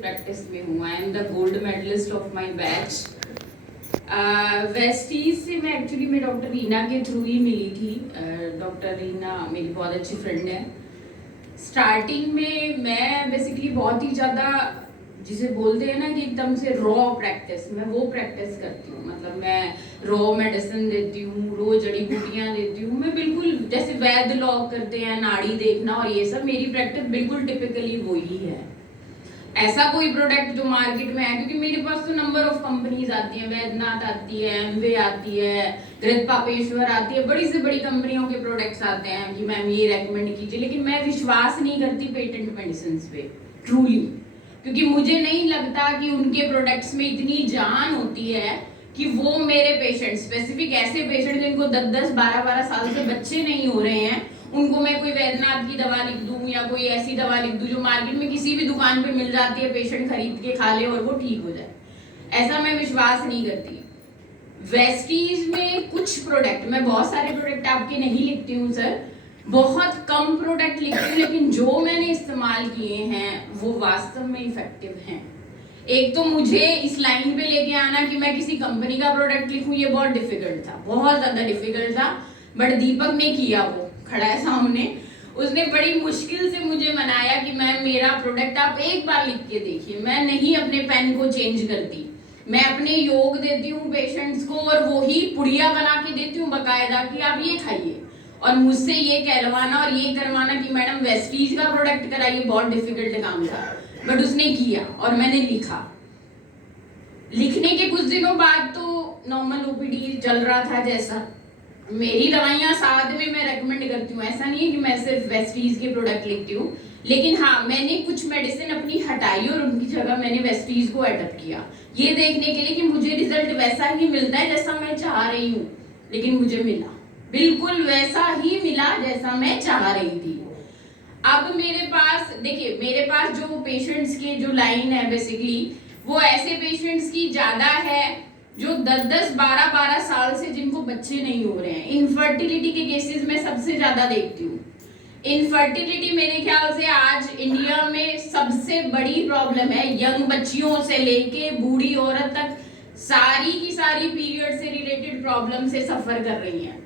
Practice में हूँ। I am the gold medalist of my batch. Vestige से मैं एक्चुअली मैं डॉक्टर रीना के थ्रू ही मिली थी। डॉक्टर रीना मेरी बहुत अच्छी फ्रेंड है। स्टार्टिंग में मैं बेसिकली बहुत ही ज़्यादा जिसे बोलते हैं ना कि एकदम से रॉ प्रैक्टिस, मैं वो प्रैक्टिस करती हूँ। मतलब मैं रॉ मेडिसिन देती हूँ, रो जड़ी बूटियाँ देती हूँ। मैं बिल्कुल जैसे वैद्य लोग करते हैं, नाड़ी देखना और ये सब, मेरी प्रैक्टिस बिल्कुल टिपिकली वही है। ऐसा कोई प्रोडक्ट जो मार्केट में है, क्योंकि मेरे पास तो नंबर ऑफ कंपनीज आती हैं, वैद्यनाथ आती है, एमवे आती है, गृह पापेश्वर आती है, बड़ी से बड़ी कंपनियों के प्रोडक्ट्स आते हैं कि मैम ये रेकमेंड कीजिए। लेकिन मैं विश्वास नहीं करती पेटेंट मेडिसिन पे ट्रूली, क्योंकि मुझे नहीं लगता कि उनके प्रोडक्ट्स में इतनी जान होती है कि वो मेरे पेशेंट, स्पेसिफिक ऐसे पेशेंट जिनको 10-10, 12-12 साल से बच्चे नहीं हो रहे हैं, उनको मैं कोई वैद्यनाथ की दवा लिख दूं या कोई ऐसी दवा लिख दूं जो मार्केट में किसी भी दुकान पे मिल जाती है, पेशेंट खरीद के खा ले और वो ठीक हो जाए। ऐसा मैं विश्वास नहीं करती। वेस्टीज में कुछ प्रोडक्ट, मैं बहुत सारे प्रोडक्ट आपके नहीं लिखती हूँ सर, बहुत कम प्रोडक्ट लिखती हूँ, लेकिन जो मैंने इस्तेमाल किए हैं वो वास्तव में इफेक्टिव हैं। एक तो मुझे इस लाइन पे लेके आना कि मैं किसी कंपनी का प्रोडक्ट लिखूं, ये बहुत डिफिकल्ट था, बहुत ज्यादा डिफिकल्ट था। बट दीपक ने किया, वो खड़ा है सामने, उसने बड़ी मुश्किल से मुझे मनाया कि मैम मेरा प्रोडक्ट आप एक बार लिख के देखिए। मैं नहीं अपने पेन को चेंज करती, मैं अपने योग देती हूँ पेशेंट्स को और वो ही पुड़िया बना के देती हूँ बकायदा कि आप ये खाइए। और मुझसे ये कहलवाना और ये करवाना कि मैडम वेस्टीज का प्रोडक्ट कराइए, बहुत डिफिकल्ट काम था। बट उसने किया और मैंने लिखा। लिखने के कुछ दिनों बाद तो नॉर्मल ओपीडी चल रहा था जैसा। मेरी दवाइयाँ साथ में मैं रेकमेंड करती हूँ, ऐसा नहीं है कि मैं सिर्फ वेस्टीज के प्रोडक्ट लिखती हूँ, लेकिन हाँ मैंने कुछ मेडिसिन अपनी हटाई और उनकी जगह मैंने वेस्टीज को एडप्ट किया, ये देखने के लिए कि मुझे रिजल्ट वैसा ही मिलता है जैसा मैं चाह रही हूँ। लेकिन मुझे मिला, बिल्कुल वैसा ही मिला जैसा मैं चाह रही थी। अब मेरे पास देखिए, मेरे पास जो पेशेंट्स की जो लाइन है बेसिकली वो ऐसे पेशेंट्स की ज्यादा है जो 10-10, 12-12 साल से जिनको बच्चे नहीं हो रहे हैं। इनफर्टिलिटी के केसेस में सबसे ज्यादा देखती हूँ। इनफर्टिलिटी मेरे ख्याल से आज इंडिया में सबसे बड़ी प्रॉब्लम है। यंग बच्चियों से लेके बूढ़ी औरत तक सारी की सारी पीरियड से रिलेटेड प्रॉब्लम से सफर कर रही हैं।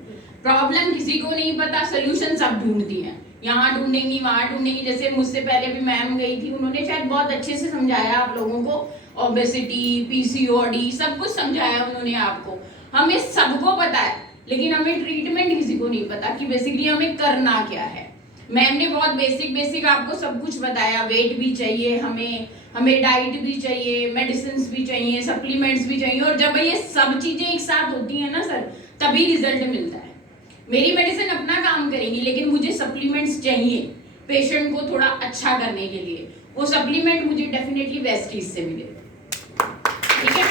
प्रॉब्लम किसी को नहीं पता, सोल्यूशन सब ढूंढती हैं, यहाँ ढूंढेंगी वहां ढूंढेंगी। जैसे मुझसे पहले भी मैम गई थी, उन्होंने शायद बहुत अच्छे से समझाया आप लोगों को, ओबेसिटी, पीसीओडी सब कुछ समझाया उन्होंने आपको। हमें सबको पता है, लेकिन हमें ट्रीटमेंट किसी को नहीं पता कि बेसिकली हमें करना क्या है। मैम ने बहुत बेसिक आपको सब कुछ बताया। वेट भी चाहिए हमें डाइट भी चाहिए, मेडिसिन भी चाहिए, सप्लीमेंट्स भी चाहिए, और जब ये सब चीजें एक साथ होती है ना सर, तभी रिजल्ट मिलता है। मेरी मेडिसिन अपना काम करेंगी, लेकिन मुझे सप्लीमेंट्स चाहिए पेशेंट को थोड़ा अच्छा करने के लिए। वो सप्लीमेंट मुझे डेफिनेटली वेस्टीज से मिले, ठीक है।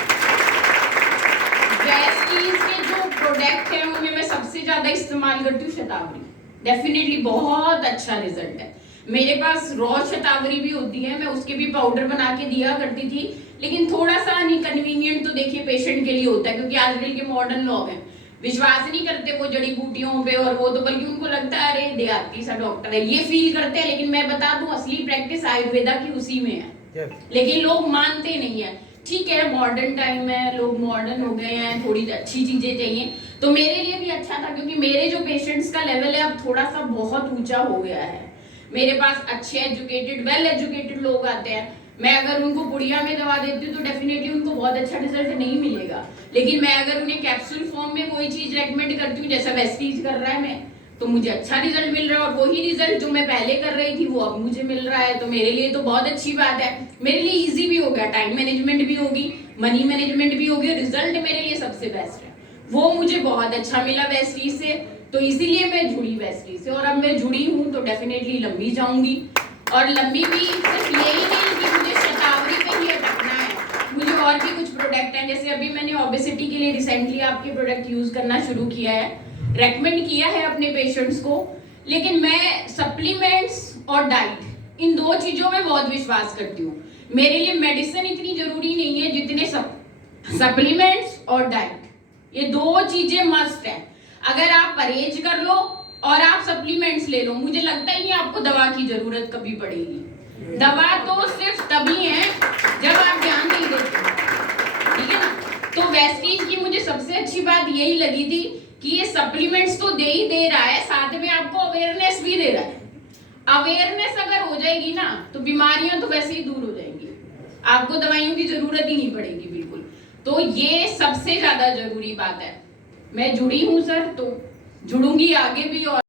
वेस्टीज के जो प्रोडक्ट है उनमें मैं सबसे ज्यादा इस्तेमाल करती हूँ शतावरी, डेफिनेटली बहुत अच्छा रिजल्ट है। मेरे पास रॉ शतावरी भी होती है, मैं उसके भी पाउडर बना के दिया करती थी, लेकिन थोड़ा सा इनकन्वीनियंट तो देखिए पेशेंट के लिए होता है, क्योंकि आजकल के मॉडर्न लोग हैं, विश्वास नहीं करते वो जड़ी बूटियों पे, और वो तो बल्कि उनको लगता है अरे देहाती सा डॉक्टर है, ये फील करते हैं। लेकिन मैं बता दूं असली प्रैक्टिस आयुर्वेदा की उसी में है, लेकिन लोग मानते नहीं है। ठीक है, मॉडर्न टाइम है, लोग मॉडर्न हो गए हैं, थोड़ी अच्छी चीजें चाहिए, तो मेरे लिए भी अच्छा था, क्योंकि मेरे जो पेशेंट्स का लेवल है अब थोड़ा सा बहुत ऊंचा हो गया है। मेरे पास अच्छे एजुकेटेड, वेल एजुकेटेड लोग आते हैं। मैं अगर उनको पुड़िया में दवा देती हूँ तो डेफिनेटली उनको बहुत अच्छा रिजल्ट नहीं मिलेगा, लेकिन मैं अगर उन्हें कैप्सूल फॉर्म में कोई चीज रेकमेंड करती हूँ, जैसा वेस्टीज कर रहा है मैं, तो मुझे अच्छा रिजल्ट मिल रहा है, और वही रिजल्ट जो मैं पहले कर रही थी वो अब मुझे मिल रहा है। तो मेरे लिए तो बहुत अच्छी बात है, मेरे लिए इजी भी हो गया, टाइम मैनेजमेंट भी होगी, मनी मैनेजमेंट भी होगी, और रिजल्ट मेरे लिए सबसे बेस्ट है। वो मुझे बहुत अच्छा मिला वेस्टीज से, तो इसीलिए मैं जुड़ी वेस्टीज से, और अब मैं जुड़ी हूँ तो डेफिनेटली लंबी जाऊंगी। और लंबी भी सिर्फ यही नहीं कि मुझे शतावरी पे ही अटकना है, मुझे और भी कुछ प्रोडक्ट हैं। जैसे अभी मैंने ओबेसिटी के लिए रिसेंटली आपके प्रोडक्ट यूज करना शुरू किया है, रेकमेंड किया है अपने पेशेंट्स को, लेकिन मैं सप्लीमेंट्स और डाइट इन दो चीजों में बहुत विश्वास करती हूँ। मेरे लिए मेडिसिन इतनी जरूरी नहीं है जितने सप्लीमेंट्स और डाइट, ये दो चीजें मस्ट है। अगर आप परहेज कर लो और आप सप्लीमेंट्स ले लो, मुझे लगता ही नहीं आपको दवा की जरूरत कभी पड़ेगी। दवा तो सिर्फ तभी है सबसे अच्छी बात यही लगी थी कि ये सप्लीमेंट्स तो दे ही दे रहा है, साथ में आपको अवेयरनेस भी दे रहा है। अवेयरनेस अगर हो जाएगी ना तो बीमारियां तो वैसे ही दूर हो जाएंगी, आपको दवाइयों की जरूरत ही नहीं पड़ेगी बिल्कुल। तो ये सबसे ज्यादा जरूरी बात है। मैं जुड़ी हूं सर, तो जुड़ूंगी आगे भी। और